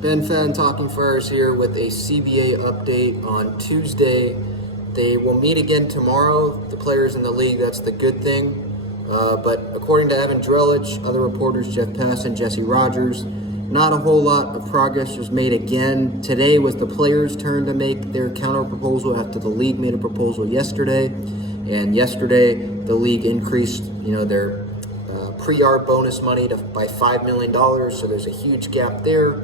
Ben Fadden talking Friars here with a CBA update on Tuesday. They will meet again tomorrow, the players in the league. That's the good thing. But according to Evan Drellich, other reporters, Jeff Passan, Jesse Rogers, not a whole lot of progress was made again. Today was the players' turn to make their counter proposal after the league made a proposal yesterday. And yesterday, the league increased, their pre-arb bonus money by $5 million. So there's a huge gap there.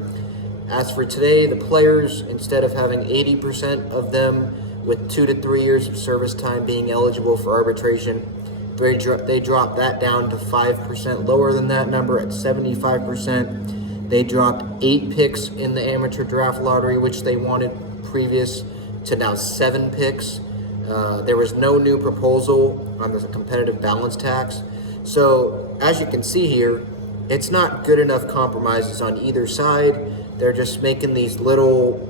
As for today, the players, instead of having 80% of them with 2 to 3 years of service time being eligible for arbitration, they dropped that down to 5% lower than that number at 75%. They dropped 8 picks in the amateur draft lottery, which they wanted previous, to now 7 picks. There was no new proposal on the competitive balance tax. So as you can see here, it's not good enough compromises on either side. They're just making these little,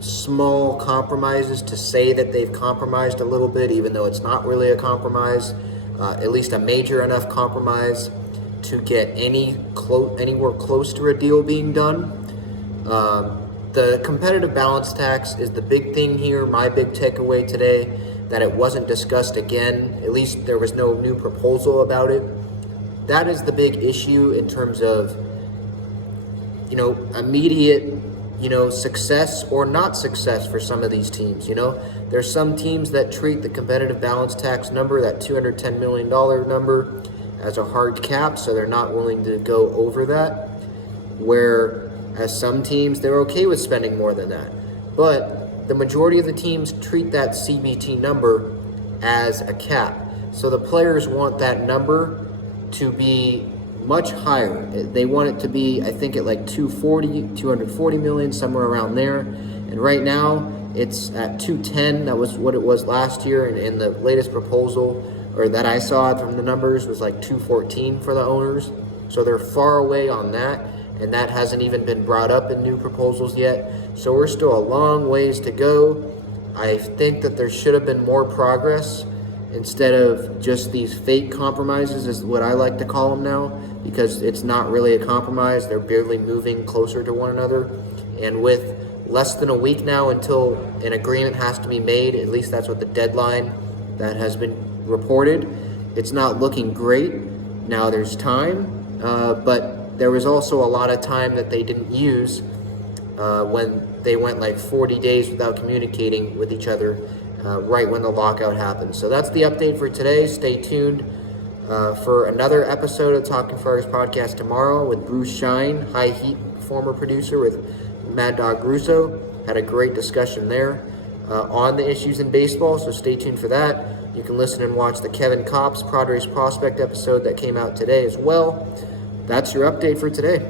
small compromises to say that they've compromised a little bit, even though it's not really a compromise, at least a major enough compromise to get anywhere close to a deal being done. The competitive balance tax is the big thing here. My big takeaway today, that it wasn't discussed again. At least there was no new proposal about it. That is the big issue in terms of, immediate, success or not success for some of these teams. There's some teams that treat the competitive balance tax number, that $210 million number, as a hard cap, so they're not willing to go over that. Whereas some teams, they're okay with spending more than that. But the majority of the teams treat that CBT number as a cap. So the players want that number to be much higher. They want it to be, I think, at like 240 million, somewhere around there. And right now, it's at 210. That was what it was last year. And in the latest proposal, or that I saw from the numbers, was like 214 for the owners. So they're far away on that. And that hasn't even been brought up in new proposals yet. So we're still a long ways to go. I think that there should have been more progress instead of just these fake compromises, is what I like to call them now, because it's not really a compromise. They're barely moving closer to one another. And with less than a week now until an agreement has to be made, at least that's what the deadline that has been reported, it's not looking great. Now there's time, but there was also a lot of time that they didn't use when they went like 40 days without communicating with each other right when the lockout happened. So that's the update for today. Stay tuned for another episode of Talking Friars podcast tomorrow with Bruce Shine, High Heat former producer, with Mad Dog Russo. Had a great discussion there on the issues in baseball, so stay tuned for that. You can listen and watch the Kevin Kopps Padres prospect episode that came out today as well. That's your update for today.